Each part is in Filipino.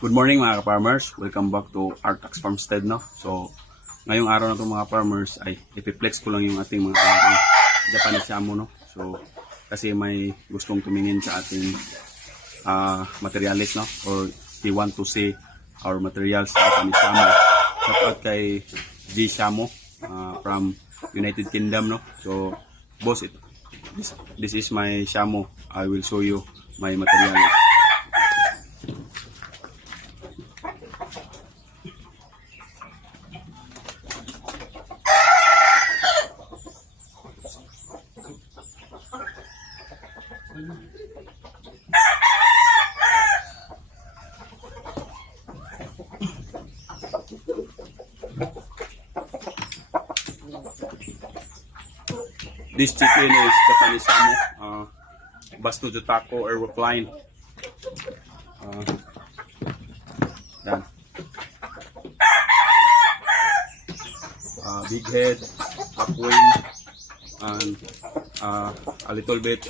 Good morning mga ka-farmers. Welcome back to Artax Farmstead, no? So, ngayong araw na to mga farmers ay ipiplex ko lang yung ating mga Japanese Shamo, no? So, kasi may gustong tumingin sa ating materials, no? Or he want to see our materials Japanese Shamo. Shout out kay G Shamo from United Kingdom, no? So, boss, this is my Shamo. I will show you my materials. This chicken is Japanese Shamo, Basto Jutako or Rockline. Yan. Big head, upwing, and a little bit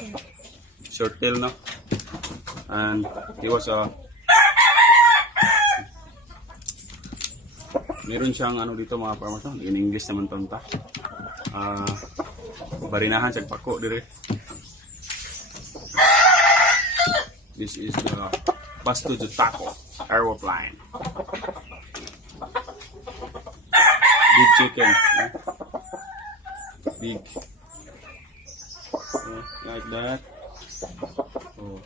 short tail, no? And he was meron siyang ano dito mga farmers, no? In English naman tonta. Barinahan sa pako dire. This is the Basto Jutako aeroplane. Big chicken, eh? Big, like that. Oh.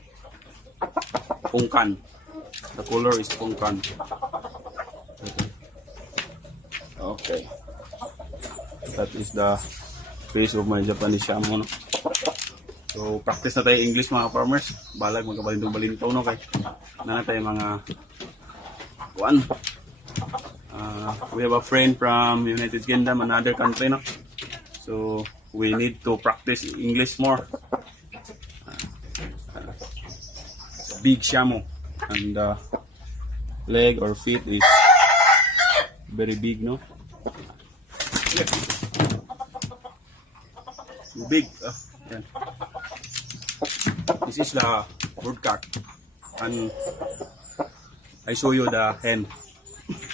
Pungkan. The color is pungkan. Okay. That is the face of my Japanese Shamo, no? So, practice na tayo English mga farmers. Balag magkabalintong-balintong, no? Kay na tayo mga one. We have a friend from United Kingdom, another country, no? So, we need to practice English more. Big Shamo. And leg or feet is very big, no? Big. Yan. This is the broodcock, and I show you the hen. This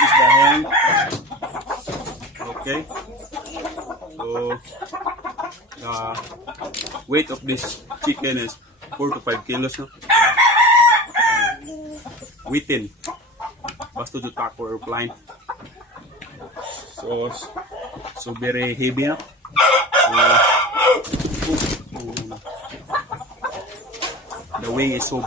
is the hen. Okay. So the weight of this chicken is 4 to 5 kilos. No? Within Basto Jutako airplane. So very heavy, no? The wing is so